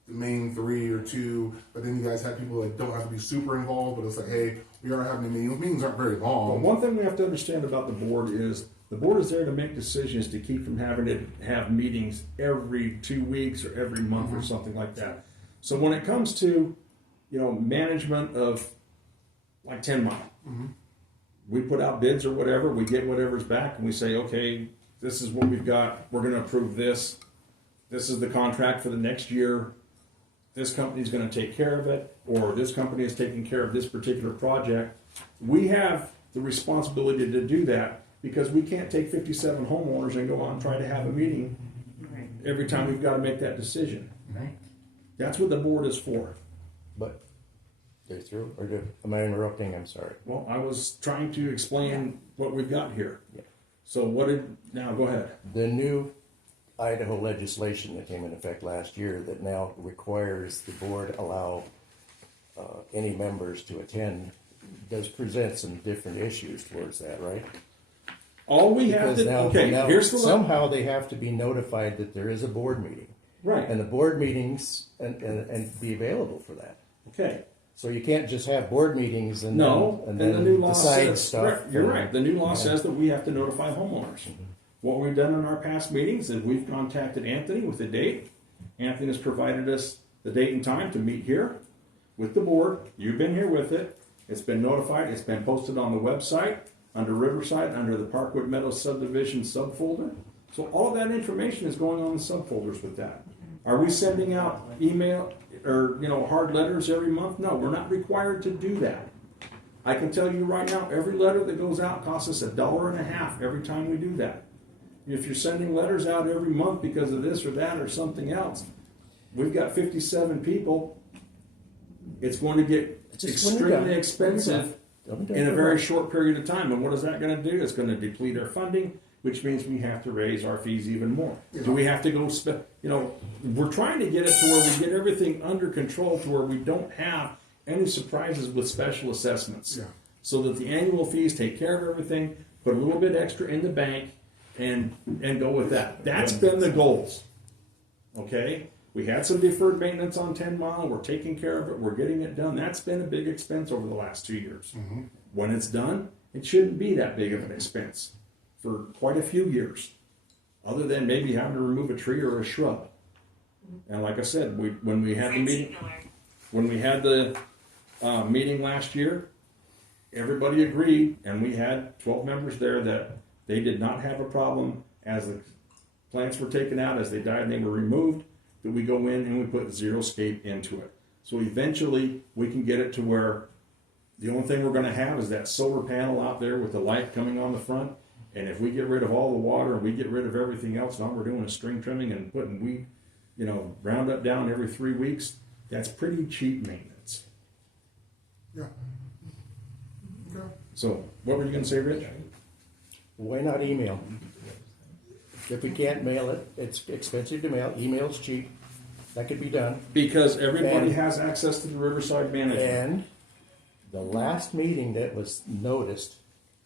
the main 3 or 2, but then you guys have people that don't have to be super involved, but it's like, hey, we are having a meeting. Those meetings aren't very Well, long. one thing we have to understand about the board is the board is there to make decisions to keep from having to have meetings every 2 weeks or every month or something like that. So when it comes to, management of like 10 Mile, we put out bids or whatever, we get whatever's back and we say, okay, this is what we've got. We're going to approve this. This is the contract for the next year. This company's going to take care of it, or this company is taking care of this particular project. We have the responsibility to do that because we can't take 57 homeowners and go out and try to have a meeting Right. every time we've got to make that decision. Right. That's what the board is for. But they're through, or am I interrupting? I'm sorry. Well, I was trying to explain what we've got here. Yeah. So now go ahead. The new Idaho legislation that came into effect last year that now requires the board allow any members to attend does present some different issues towards that, right? All we have Because to, now here's the somehow they have to be notified that there is a board meeting. right. And the board meetings and be available for that. Okay. So you can't just have board meetings and No, then, and and the then new law decide says, stuff. correct, you're and- right, the new law Yeah. says that we have to notify homeowners. What we've done in our past meetings is we've contacted Anthony with a date. Anthony has provided us the date and time to meet here with the board. You've been here with it. It's been notified, it's been posted on the website, under Riverside, under the Parkwood Meadows subdivision subfolder. So all of that information is going on in subfolders with that. Are we sending out email or, hard letters every month? No, we're not required to do that. I can tell you right now, every letter that goes out costs us $1.50 every time we do that. If you're sending letters out every month because of this or that or something else, we've got 57 people. It's going to get Just when you're done. extremely expensive in a very short period of time. And what is that going to do? It's going to deplete our funding, which means we have to raise our fees even more. Do we have to go we're trying to get it to where we get everything under control to where we don't have any surprises with special assessments. Yeah. So that the annual fees take care of everything, put a little bit extra in the bank and go with that. That's been the goals. Okay? We had some deferred maintenance on 10 Mile. We're taking care of it. We're getting it done. That's been a big expense over the last 2 years. When it's done, it shouldn't be that big of an expense for quite a few years, other than maybe having to remove a tree or a shrub. And like I said, when we had the meeting last year, everybody agreed, and we had 12 members there that they did not have a problem as the plants were taken out, as they died and they were removed, that we go in and we put xeriscape into it. So eventually we can get it to where the only thing we're going to have is that solar panel out there with the light coming on the front. And if we get rid of all the water and we get rid of everything else, and all we're doing is string trimming and putting weed, Roundup down every 3 weeks, that's pretty cheap maintenance. Yeah. Okay. So what were you going to say, Rich? Why not email? If we can't mail it, it's expensive to mail. Email's cheap. That could be done. Because everybody And- has access to the Riverside Management. And the last meeting that was noticed,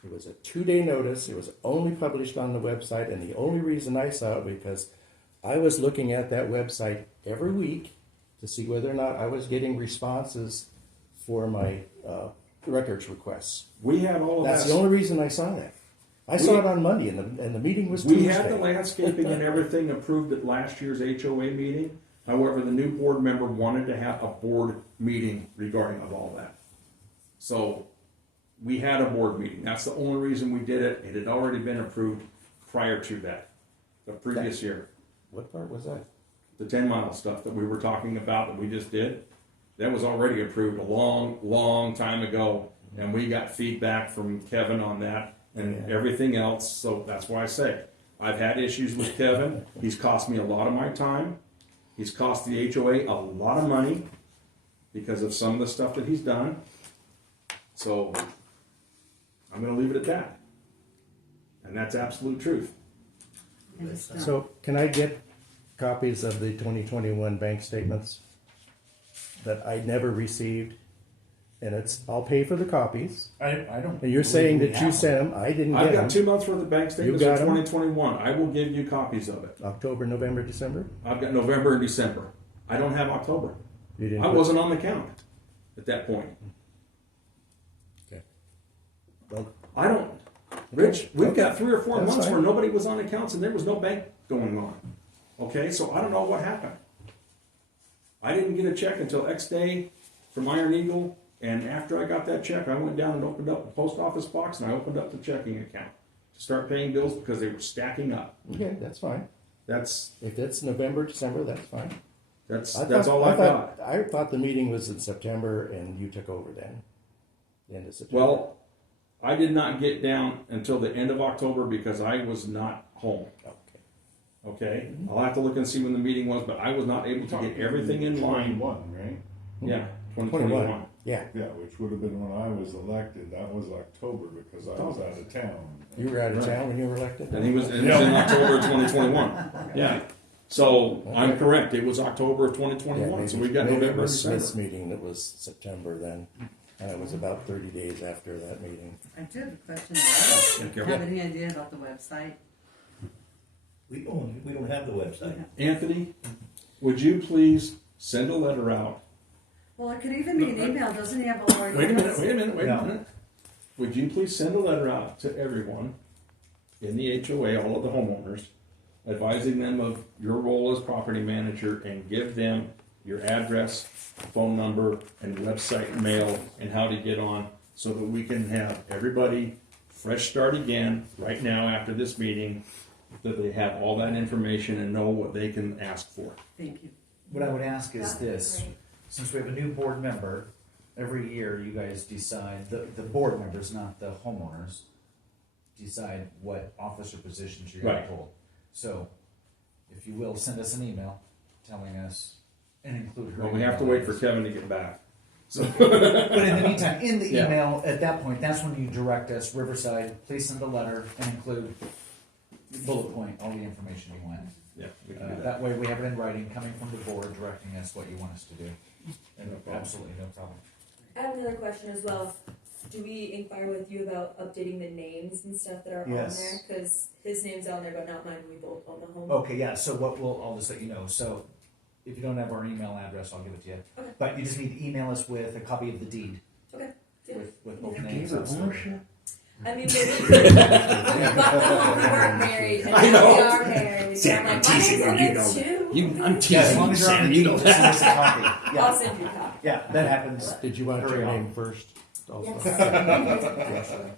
it was a 2-day notice. It was only published on the website, and the only reason I saw it because I was looking at that website every week to see whether or not I was getting responses for my records requests. We had all of That's that. the only reason I saw that. I saw it on Monday, and the meeting was We Tuesday. had the landscaping and everything approved at last year's HOA meeting. However, the new board member wanted to have a board meeting regarding of all that. So we had a board meeting. That's the only reason we did it. It had already been approved prior to that, the previous year. What part was that? The 10-mile stuff that we were talking about that we just did, that was already approved a long, long time ago. And we got feedback from Kevin on that and everything else. So that's why I say, I've had issues with Kevin. He's cost me a lot of my time. He's cost the HOA a lot of money because of some of the stuff that he's done. So I'm going to leave it at that. And that's absolute truth. And it's done. So can I get copies of the 2021 bank statements that I never received? And I'll pay for the copies. I don't. And you're saying that you sent them. I didn't I've get got them. 2 months worth of bank statements You in got 'em? 2021. I will give you copies of it. October, November, December? I've got November and December. I don't have October. You didn't I put- wasn't on the count at that point. Okay. Well, I don't. Rich, we've got 3 or 4 That's months fine. where nobody was on accounts and there was no bank going on. Okay, so I don't know what happened. I didn't get a check until X day from Iron Eagle, and after I got that check, I went down and opened up the post office box and I opened up the checking account to start paying bills because they were stacking up. okay, that's fine. That's If it's November, December, that's fine. that's I that's thought- all I thought- got. I thought the meeting was in September and you took over then. The end of September. Well, I did not get down until the end of October because I was not home. Okay. Okay, I'll have to look and see when the meeting was, but I was not able to get everything in line. 21, right? Yeah, 2021. Yeah. Yeah, which would have been when I was elected. That was October because I was out of town. You were out of town when you were elected? And it was in October of 2021. Yeah, so I'm correct. It was October of Yeah, 2021. So maybe- we got maybe it November, was Smith's December. meeting that was September then. And it was about 30 days after that meeting. I do have a question. Do you Okay. have any idea about the website? We don't have the website. Anthony, would you please send a letter out? Well, it could even be an email. Doesn't he have all our Wait a minute, emails? wait a minute, wait No. a minute. Would you please send a letter out to everyone in the HOA, all of the homeowners, advising them of your role as property manager and give them your address, phone number, and website mail and how to get on so that we can have everybody fresh start again right now after this meeting, that they have all that information and know what they can ask for. Thank you. What I would ask is That'd be this, great. since we have a new board member, every year you guys decide, the board members, not the homeowners, decide what officer positions you're gonna Right. hold. So, if you will, send us an email telling us, and include her. But we have to email wait for address. Kevin to get back. But in the meantime, in the Yeah. email, at that point, that's when you direct us, Riverside, please send a letter and include bullet point, all the information you want. Yeah, we can do that. That way we have it in writing, coming from the board, directing us what you want us to do. No problem. Absolutely, no problem. I have another question as well. Do we inquire with you about updating the names and stuff that are Yes. on there? Because his name's on there, but not mine. We both own the home. Okay, yeah, so I'll just let you know. So if you don't have our email address, I'll give it to you. Okay. But you just need to email us with a copy of the deed. Okay. Yeah. With both You names and stuff. I mean, maybe we weren't married, and I now know. we are married. Sam, I'm I'm like, teasing my you, name's you on know there that. too. I'm Yeah, as teasing long you, as you're on Sam. the You deed, know just send that. us a copy. I'll Yeah, send you a copy. yeah, that happens. Did you want Very your often. name first? Also?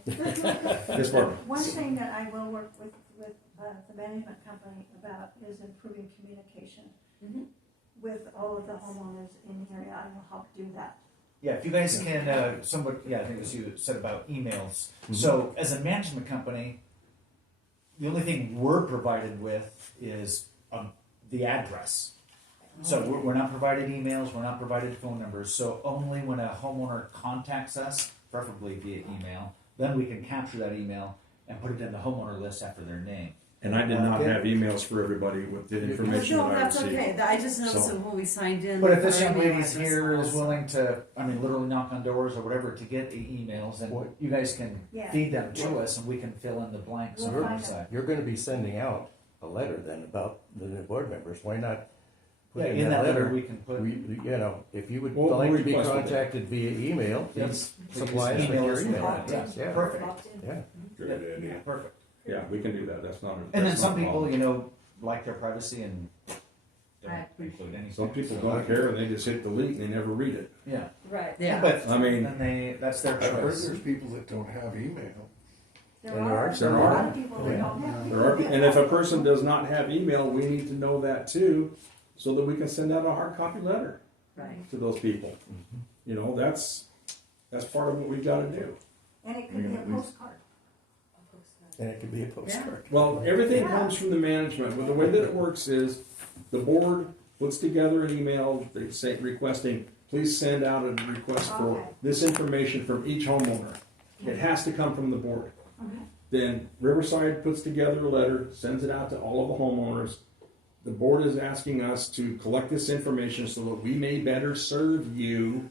Yes, Barbara. One thing that I will work with the management company about is improving communication Mhm. with all of the homeowners in the area. I will help do that. Yeah, if you guys can, I think it was you said about emails. So as a management company, the only thing we're provided with is the address. So we're not provided emails, we're not provided phone numbers. So only when a homeowner contacts us, preferably via email, then we can capture that email and put it in the homeowner list after their name. And I did not have emails for everybody with the information No, that I that's received. okay. I just know So- some when we signed in. But if this our young email lady's address here is also. willing to, I mean, literally knock on doors or whatever to get the emails, and What? you guys can Yeah. feed them to us, and we can fill in the blanks on We'll our find side. You're gonna be sending out a letter then about the new board members. Why not put Yeah, in that letter? we can put. You know, if you would We'll like to be request it. contacted via email, Yes. please supply us with Email your us email with address. that. Yeah, Perfect. Opt in. yeah. Good idea. Perfect. Yeah, we can do that. That's not. And then that's some not a people, problem. you know, like their privacy and don't I include anything. Some people So- don't care and they just hit delete and they never read it. Yeah, Right. Yeah. but I mean- then that's their I've heard choice. there's people that don't have email. There And there are are some- a lot There of people that don't have. There are, and if a person does not have email, we need to know that too, so that we can send out a hard copy letter Right. to those people. You know, that's part of what we've got to do. And it could be a postcard. And it could be a postcard. Well, everything comes from the management. Well, the way that it works is the board puts together an email, they say requesting, please send out a request for Okay. this information from each homeowner. It has to come from the board. Then Riverside puts together a letter, sends it out to all of the homeowners. The board is asking us to collect this information so that we may better serve you.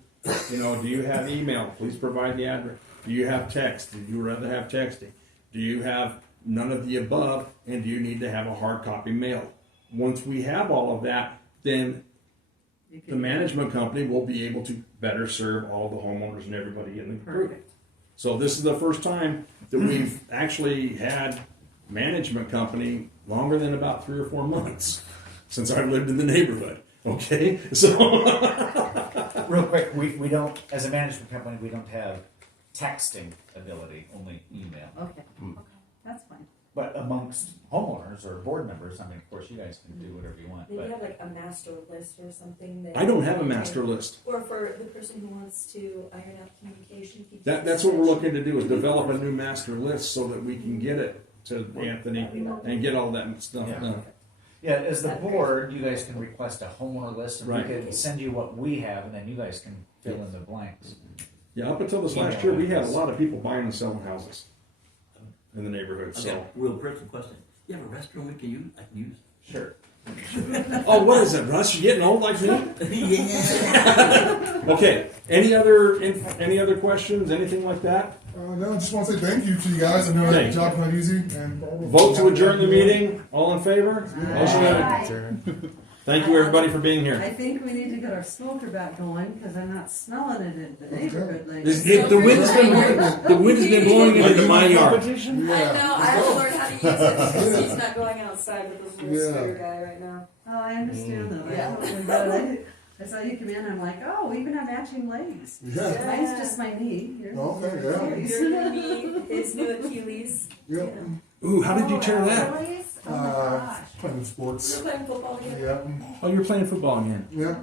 You know, do you have email? Please provide the address. Do you have text? Do you rather have texting? Do you have none of the above? And do you need to have a hard copy mail? Once we have all of that, then You the can- management company will be able to better serve all the homeowners and everybody in the group. Perfect. So this is the first time that we've actually had management company longer than about 3 or 4 months since I've lived in the neighborhood. Okay, so Real quick, we don't, as a management company, we don't have texting ability, only email. Okay. Okay. That's fine. But amongst homeowners or board members, I mean, of course, you guys can do whatever you want, Maybe but have like a master list or something that. I don't have a master list. Or for the person who wants to iron out communication. keep That's what we're looking to do is develop a new master list so that we can get it to Anthony and get all that stuff Yeah. done. yeah, as the board, you guys can request a homeowner list, and Right. we can send you what we have, and then you guys can fill in the blanks. Yeah, up until this last year, we had a lot of people buying and selling houses in the neighborhood. I've So, got a real personal question. You have a restroom we can use? I can use? Sure. oh, what is it, Russ? You getting old like me? Yeah. Okay. Any other questions? Anything like that? No, I just want to say thank you to you guys. I know Okay. that job not easy. And Vote to adjourn the meeting. All in favor? Motion carried. Right. Thank you, everybody, for being here. I think we need to get our smoker back going because I'm not smelling it in the neighborhood lately. The wind's been blowing into my yard. I know, I have to learn how to use it because he's not going outside with this little Yeah. scooter guy right now. Oh, I understand that. Yeah. I totally get it. I saw you come in, I'm like, oh, we even have matching legs. Yeah. Mine's just my knee. Yours is Okay, your yeah. Achilles. You're gonna be his new Achilles. Yep. Ooh, how did you tear that? Achilles? Oh my gosh. Playing sports. You're playing football together? Yeah. Oh, you're playing football again. Yeah.